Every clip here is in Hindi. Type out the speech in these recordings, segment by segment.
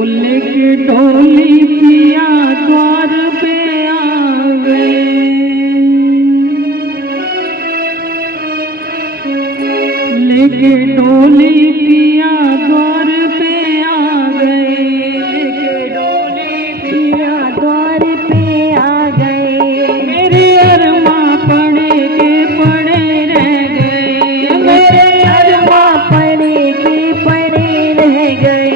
लेके डोली पिया द्वार पे आ गए, लेके डोली पिया द्वार पे आ गए, लेके डोली पिया द्वार पे आ गए। मेरे अरमा पड़े के पड़े रह गए, मेरे अरमा पड़े के पड़े रह गए,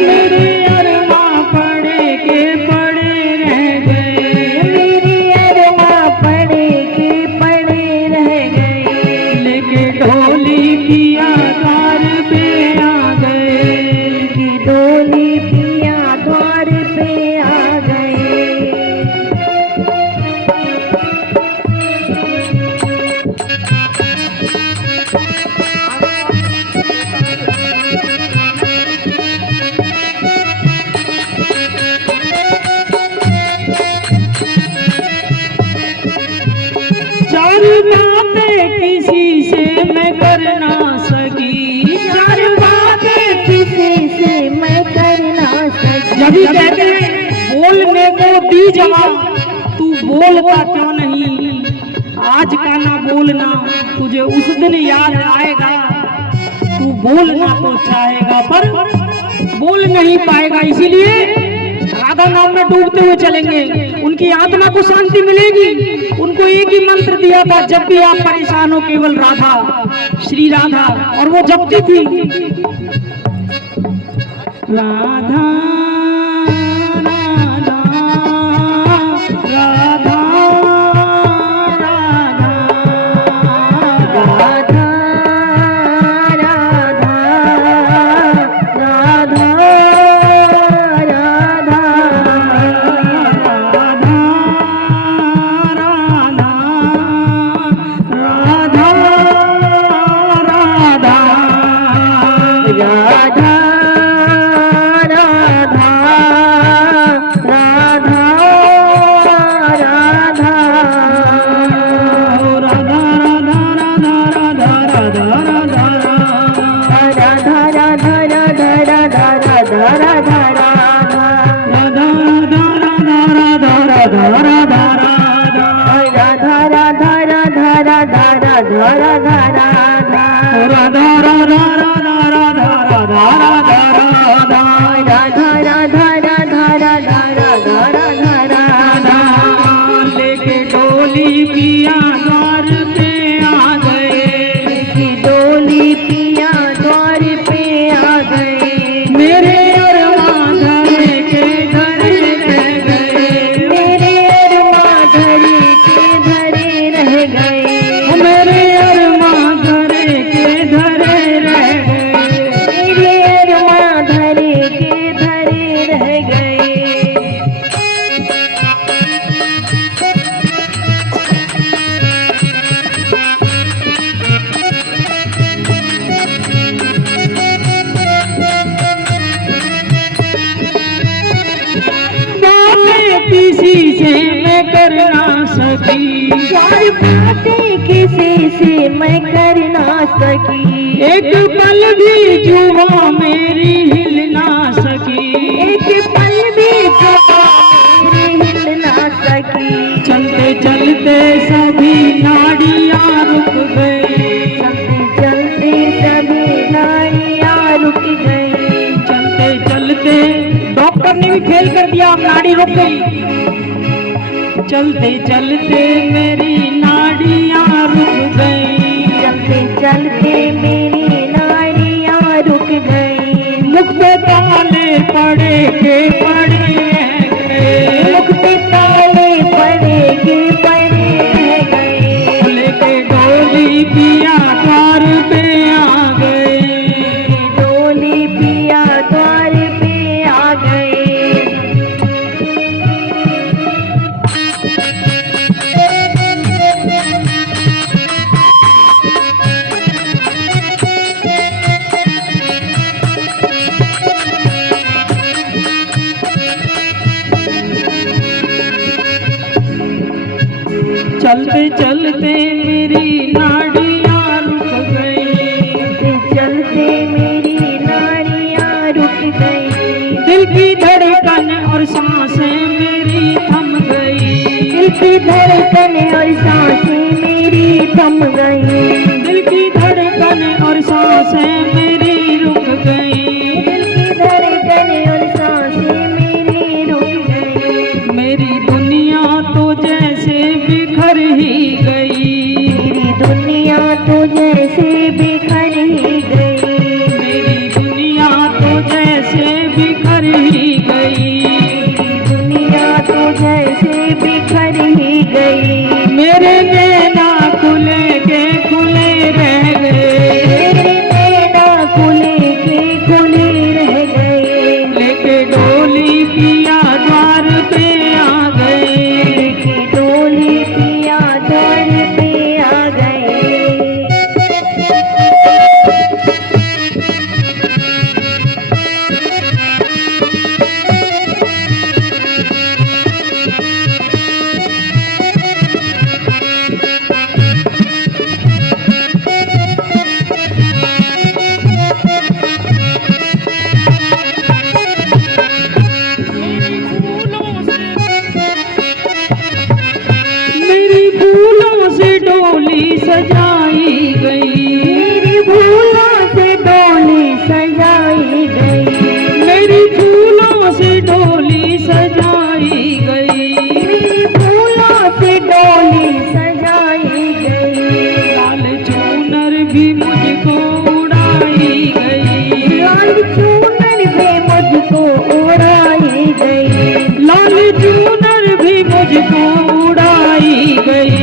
मेरे अरमा पड़े के पड़े रह गए, मेरे अरमा पड़े के पड़े रह गए। लेके डोली पिया द्वार पे आ गए, लेके डोली पिया द्वार पे आ गए। चार बातें किसी से मैं कर ना सकी, चार बातें किसी से मैं कर ना सकी। जब भी कहते हैं बोलने को दी जवाब, तू बोलता क्यों नहीं? आज का ना बोलना तुझे उस दिन याद आएगा, तू बोलना तो चाहेगा पर बोल नहीं पाएगा। इसीलिए राधा नाम में डूबते हुए चलेंगे, उनकी आत्मा को शांति मिलेगी। उनको एक ही मंत्र दिया था, जब भी आप परेशान हो केवल राधा, श्री राधा, और वो जपती थी राधा राधा राधा लेके डोली पिया द्वार पे आ गए, लेके डोली पिया द्वार पे आ गए। मेरे अरमा धरे के धरे रह गए, मेरे अरमा धरे के धरे रह गए, मेरे अरमा धरे के धरे रह गए, मेरे अरमा धरे के धरे रह गए। किसी से मैं कर ना सकी, चार बातें किसी से मैं कर ना सकी। एक पल भी जुबां मेरी हिल ना सकी, एक पल भी जुबां मेरी हिल ना सकी। चलते चलते सभी नाड़ियां रुक गई, चलते चलते सभी नाड़ियां रुक गई। चलते चलते डॉक्टर ने भी फेल कर दिया, नाड़ी रुक गई। चलते चलते मेरी नाड़ियां रुक गई, चलते चलते मेरी नाड़ियां रुक गई। मुख पे ताले पड़े के पड़े रह गए, मुख पे ताले पड़े के पड़े रह गए। लेके डोली पिया द्वार पे आ गए, डोली पिया द्वार पे आ गए। चलते चलते मेरी नाड़ियां रुक गई, चलते चलते मेरी नाड़ियां रुक गई। दिल की धड़कन और सांसें मेरी थम गई, दिल की धड़कन और सांसें मेरी थम गई, दिल की धड़कन और सांसें मेरी रुक गई, दिल की धड़कन और सांसें मेरी रुक गई। मेरी दुनिया तो जैसे बिखर ही गई, मेरी दुनिया तो जैसे बिखर ही गई, मेरी दुनिया तो जैसे बिखर ही गई, मेरी दुनिया तो जैसे बिखर ही गई। मेरे नैना खुले के खुले रह गए, मेरे नैना खुले के खुले रह गए, लेके डोली पिया द्वार पे आ गए, लेके डोली पिया द्वार पे आ गए। मेरी फूलों से डोली सजाई गई, मेरी फूलों से डोली सजाई गई, मेरी फूलों से डोली सजाई गई, मेरी फूलों से डोली सजाई गई। लाल चूनर भी मुझको उड़ाई गई, लाल चूनर भी मुझको उड़ाई गई, लाल चूनर भी मुझको उड़ाई गई,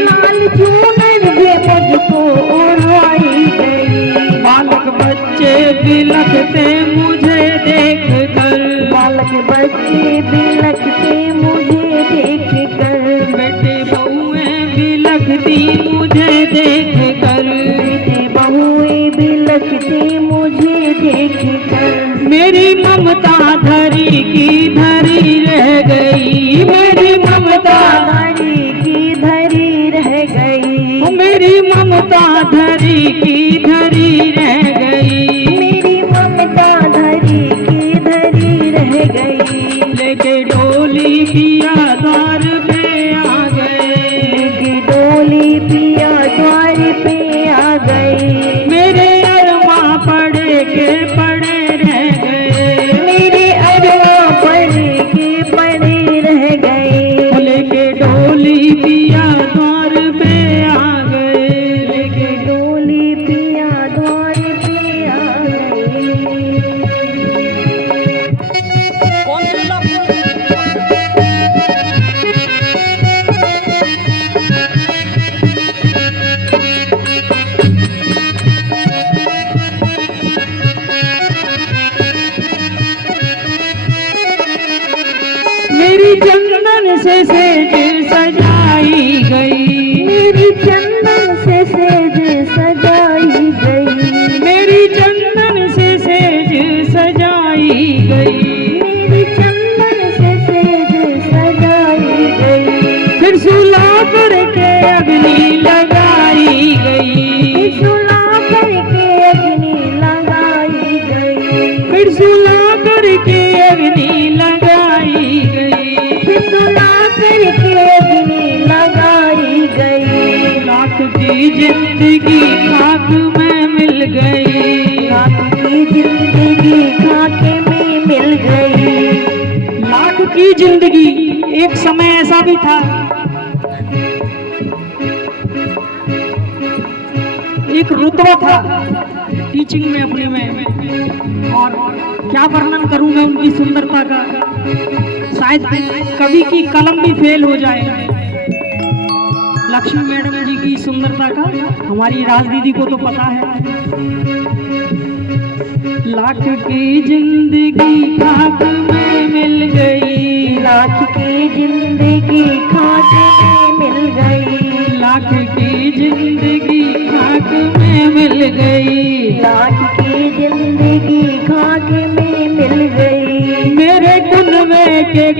लाल चूनर भी मुझको उड़ाई गई। बालक बच्चे बिलखते मुझे देख कर, बालक बच्चे बिलखते मुझे देख कर, बेटे बहुएं बिलखती मुझे देख कर, बेटे बहुएं बिलखती मुझे देख कर। मेरी ममता धरी की धरी रह गई, मेरी ममता धरी की धरी रह गई, मेरी ममता धरी की धरी रह गई, मेरी ममता धरी की धरी रह गई। लेके डोली पिया द्वार पे आ गए, लेके डोली पिया द्वार पे आ गए। मेरे अरमा पड़े के पड़े रह गए, मेरे अरमा पड़े के पड़े रह गए। लेके डोली पिया द्वार पे आ गए, लेके डोली पिया द्वार पे आ गए। मेरी चंदन से सेज सजाई गई, मेरी चंदन से सेज सजाई गई, मेरी चंदन से सेज सजाई गई, मेरी चंदन से सेज सजाई गई। फिर सुला करके अग्नि लगाई गई, फिर सुला करके अग्नि लगाई गई, फिर सुला करके अग्नि लगाई गई, फिर सुला करके अग्नि लगाई गई। लाख की जिंदगी खाक में मिल गई, लाख की जिंदगी खाक में मिल गई। लाख की जिंदगी, एक समय ऐसा भी था, एक रुतबा था टीचिंग में अपने में, और क्या वर्णन करूं मैं उनकी सुंदरता का, शायद कवि की कलम भी फेल हो जाए। लक्ष्मी मैडम जी की सुंदरता का हमारी राज दीदी को तो पता है। लाख की जिंदगी खाक में मिल गई, लाख की जिंदगी खाक में मिल गई, लाख की जिंदगी खाक में मिल गई, लाख की जिंदगी खाक में मिल गई। मेरे कुनबे के